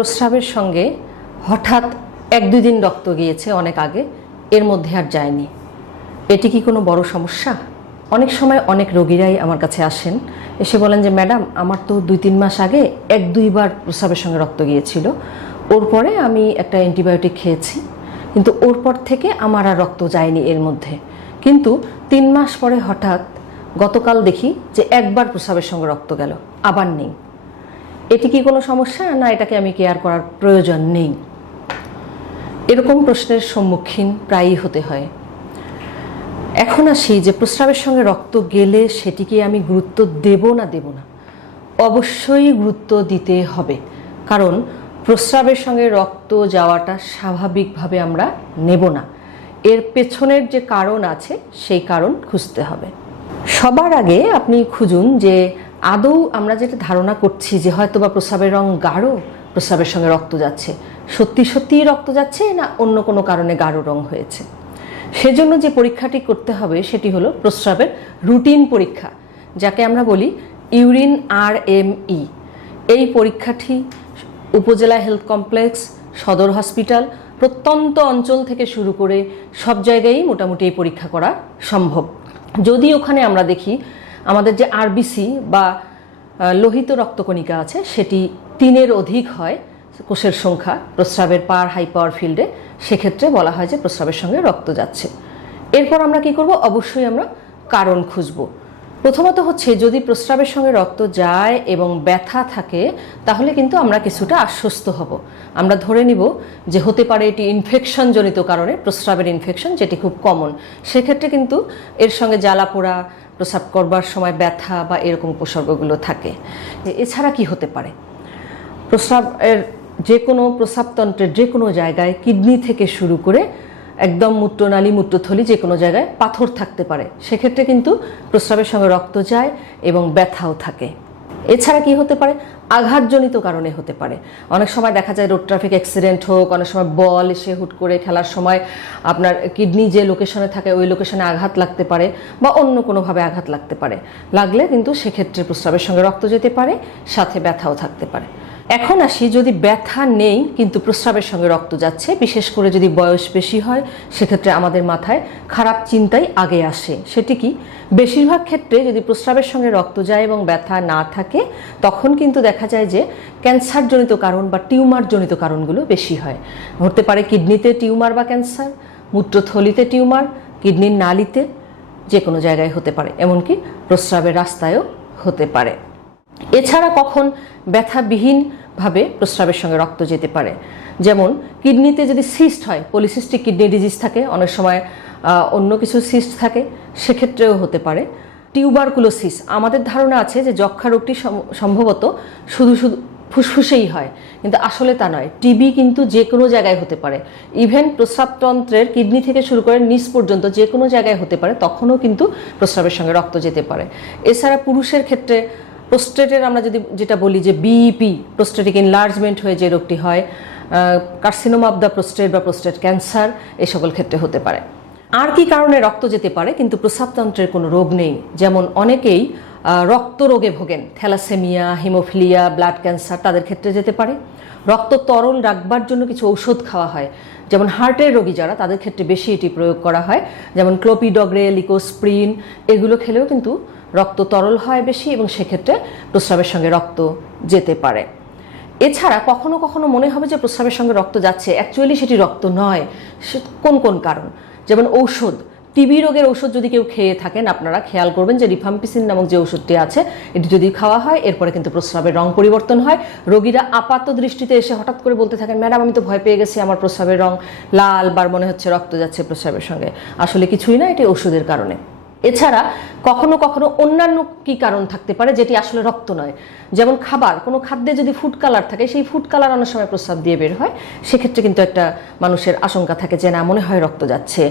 প্রস্রাবের সঙ্গে হঠাৎ 1-2 দিন রক্ত গিয়েছে অনেক আগে, এর মধ্যে আর যায়নি, এটি কি কোনো বড় সমস্যা? অনেক সময় অনেক রোগীরাই আমার কাছে আসেন, এসে বলেন যে ম্যাডাম আমার তো 2-3 মাস আগে 1-2 বার প্রস্রাবের সঙ্গে রক্ত গিয়েছিল, ওর পরে আমি একটা অ্যান্টিবায়োটিক খেয়েছি, কিন্তু ওর পর থেকে আমার আর রক্ত যায়নি এর মধ্যে, কিন্তু 3 মাস পরে হঠাৎ গতকাল দেখি যে একবার প্রস্রাবের সঙ্গে রক্ত গেল, আবার নেই। এটি কি কোনো সমস্যা, না এটাকে আমি কেয়ার করার প্রয়োজন নেই? এরকম প্রশ্নের সম্মুখীন প্রায়ই হতে হয়। এখন আসি যে প্রস্রাবের সঙ্গে রক্ত গেলে সেটিকে আমি গুরুত্ব দেব না দেব না? অবশ্যই গুরুত্ব দিতে হবে, কারণ প্রস্রাবের সঙ্গে রক্ত যাওয়াটা স্বাভাবিকভাবে আমরা নেব না, এর পেছনের যে কারণ আছে সেই কারণ খুঁজতে হবে। সবার আগে আপনি খুঁজুন যে আদৌ আমরা যেটা ধারণা করছি যে হয়তো বা প্রস্রাবের রং গাঢ়, প্রস্রাবের সঙ্গে রক্ত যাচ্ছে, সত্যি সত্যিই রক্ত যাচ্ছে না অন্য কোনো কারণে গাঢ় রং হয়েছে। সেজন্য যে পরীক্ষাটি করতে হবে সেটি হলো প্রস্রাবের রুটিন পরীক্ষা, যাকে আমরা বলি ইউরিন RME। এই পরীক্ষাটি উপজেলা হেলথ কমপ্লেক্স, সদর হসপিটাল, প্রত্যন্ত অঞ্চল থেকে শুরু করে সব জায়গায়ই মোটামুটি এই পরীক্ষা করা সম্ভব। যদি ওখানে আমরা দেখি আমাদের যে RBC বা লোহিত রক্তকণিকা আছে সেটি 3-এর অধিক হয় কোষের সংখ্যা প্রস্রাবের পার হাই পাওয়ার ফিল্ডে, সেক্ষেত্রে বলা হয় যে প্রস্রাবের সঙ্গে রক্ত যাচ্ছে। এরপর আমরা কি করব? অবশ্যই আমরা কারণ খুঁজব। প্রথমত হচ্ছে যদি প্রস্রাবের সঙ্গে রক্ত যায় এবং ব্যথা থাকে তাহলে কিন্তু আমরা কিছুটা আশ্বস্ত হব। আমরা ধরে নিব যে হতে পারে এটি ইনফেকশনজনিত কারণে, প্রস্রাবের ইনফেকশন, যেটি খুব কমন। সেক্ষেত্রে কিন্তু এর সঙ্গে জ্বালা পোড়া, প্রস্রাব করবার সময় ব্যথা বা এরকম উপসর্গগুলো থাকে। এছাড়া কি হতে পারে? প্রস্রাবের যে কোনো প্রস্রাবতন্ত্রের যে কোনো জায়গায়, কিডনি থেকে শুরু করে একদম মূত্রনালী, মূত্রথলি, যে কোনো জায়গায় পাথর থাকতে পারে, সেক্ষেত্রে কিন্তু প্রস্রাবের সঙ্গে রক্ত যায় এবং ব্যথাও থাকে। এছাড়া কি হতে পারে? আঘাতজনিত কারণে হতে পারে। অনেক সময় দেখা যায় রোড ট্রাফিক অ্যাক্সিডেন্ট হোক, অনেক সময় বল এসে হুট করে খেলার সময় আপনার কিডনি যে লোকেশনে থাকে ওই লোকেশনে আঘাত লাগতে পারে বা অন্য কোনোভাবে আঘাত লাগতে পারে। লাগলে কিন্তু সেক্ষেত্রে প্রস্রাবের সঙ্গে রক্ত যেতে পারে, সাথে ব্যথাও থাকতে পারে। এখন আসি, যদি ব্যথা নেই কিন্তু প্রস্রাবের সঙ্গে রক্ত যাচ্ছে, বিশেষ করে যদি বয়স বেশি হয়, সেক্ষেত্রে আমাদের মাথায় খারাপ চিন্তাই আগে আসে। সেটি কি? বেশিরভাগ ক্ষেত্রে যদি প্রস্রাবের সঙ্গে রক্ত যায় এবং ব্যথা না থাকে তখন কিন্তু দেখা যায় যে ক্যান্সারজনিত কারণ বা টিউমারজনিত কারণগুলো বেশি হয়। হতে পারে কিডনিতে টিউমার বা ক্যান্সার, মূত্রথলিতে টিউমার, কিডনির নালীতে, যে কোনো জায়গায় হতে পারে, এমনকি প্রস্রাবের রাস্তায়ও হতে পারে। এছাড়া কখন ব্যথাবিহীনভাবে প্রস্রাবের সঙ্গে রক্ত যেতে পারে? যেমন কিডনিতে যদি সিস্ট হয়, পলিসিস্টিক কিডনি ডিজিজ থাকে, অনেক সময় অন্য কিছু সিস্ট থাকে, সেক্ষেত্রেও হতে পারে। টিউবারকুলোসিস, আমাদের ধারণা আছে যে যক্ষ্মা রোগটি সম্ভবত শুধু ফুসফুসেই হয়, কিন্তু আসলে তা নয়। টিবি কিন্তু যে কোনো জায়গায় হতে পারে, ইভেন প্রস্রাবতন্ত্রের কিডনি থেকে শুরু করে নিচ পর্যন্ত যে কোনো জায়গায় হতে পারে, তখনও কিন্তু প্রস্রাবের সঙ্গে রক্ত যেতে পারে। এছাড়া পুরুষের ক্ষেত্রে প্রোস্টেটের আমরা যদি যেটা বলি যে বিইপি, প্রোস্টেটিক এনলার্জমেন্ট হয়ে যে রোগটি হয়, কার্সিনোমা অব দ্য প্রোস্টেট বা প্রোস্টেট ক্যান্সার, এই সকল ক্ষেত্রে হতে পারে। আর কি কারণে রক্ত যেতে পারে কিন্তু প্রস্রাবতন্ত্রের কোনো রোগ নেই? যেমন অনেকেই রক্ত রোগে ভোগেন, থ্যালাসেমিয়া, হিমোফিলিয়া, ব্লাড ক্যান্সার, তাদের ক্ষেত্রে যেতে পারে। রক্ত তরল রাখবার জন্য কিছু ঔষধ খাওয়া হয়, যেমন হার্টের রোগী যারা, তাদের ক্ষেত্রে বেশি এটি প্রয়োগ করা হয়, যেমন ক্লোপিডগ্রে, লিকোস্প্রিন, এগুলো খেলেও কিন্তু রক্ত তরল হয় বেশি এবং সেক্ষেত্রে প্রস্রাবের সঙ্গে রক্ত যেতে পারে। এছাড়া কখনো কখনো মনে হবে যে প্রস্রাবের সঙ্গে রক্ত যাচ্ছে, অ্যাকচুয়ালি সেটি রক্ত নয়। কোন কোন কারণ? যেমন ঔষধ, টিবি রোগের ওষুধ যদি কেউ খেয়ে থাকেন, আপনারা খেয়াল করবেন যে রিফাম্পিসিন নামক যে ওষুধটি আছে, এটি যদি খাওয়া হয় এরপরে কিন্তু প্রস্রাবের রং পরিবর্তন হয়। রোগীরা আপাত দৃষ্টিতে এসে হঠাৎ করে বলতে থাকেন, ম্যাডাম আমি তো ভয় পেয়ে গেছি, আমার প্রস্রাবের রং লাল, বার মনে হচ্ছে রক্ত যাচ্ছে প্রস্রাবের সঙ্গে। আসলে কিছুই না, এটি ওষুধের কারণে। এছাড়া কখনো কখনো অন্যান্য কি কারণ থাকতে পারে যেটি আসলে রক্ত নয়। যেমন খাবার, কোনো খাদ্যে যদি ফুড কালার থাকে, সেই ফুড কালার অনেক সময় প্রস্রাব দিয়ে বের হয়, সেক্ষেত্রে কিন্তু একটা মানুষের আশঙ্কা থাকে যে না, মনে হয় রক্ত যাচ্ছে।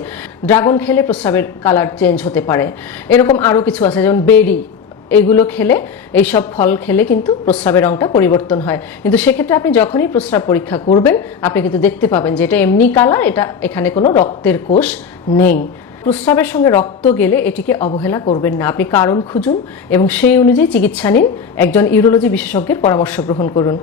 ড্রাগন খেলে প্রস্রাবের কালার চেঞ্জ হতে পারে। এরকম আরও কিছু আছে, যেমন বেরি, এগুলো খেলে, এইসব ফল খেলে কিন্তু প্রস্রাবের রংটা পরিবর্তন হয়। কিন্তু সেক্ষেত্রে আপনি যখনই প্রস্রাব পরীক্ষা করবেন আপনি কিন্তু দেখতে পাবেন যে এটা এমনি কালার, এটা এখানে কোনো রক্তের কোষ নেই। প্রস্রাবের সঙ্গে রক্ত গেলে এটিকে অবহেলা করবেন না, আপনি কারণ খুঁজুন এবং সেই অনুযায়ী চিকিৎসা নিন, একজন ইউরোলজি বিশেষজ্ঞের পরামর্শ গ্রহণ করুন।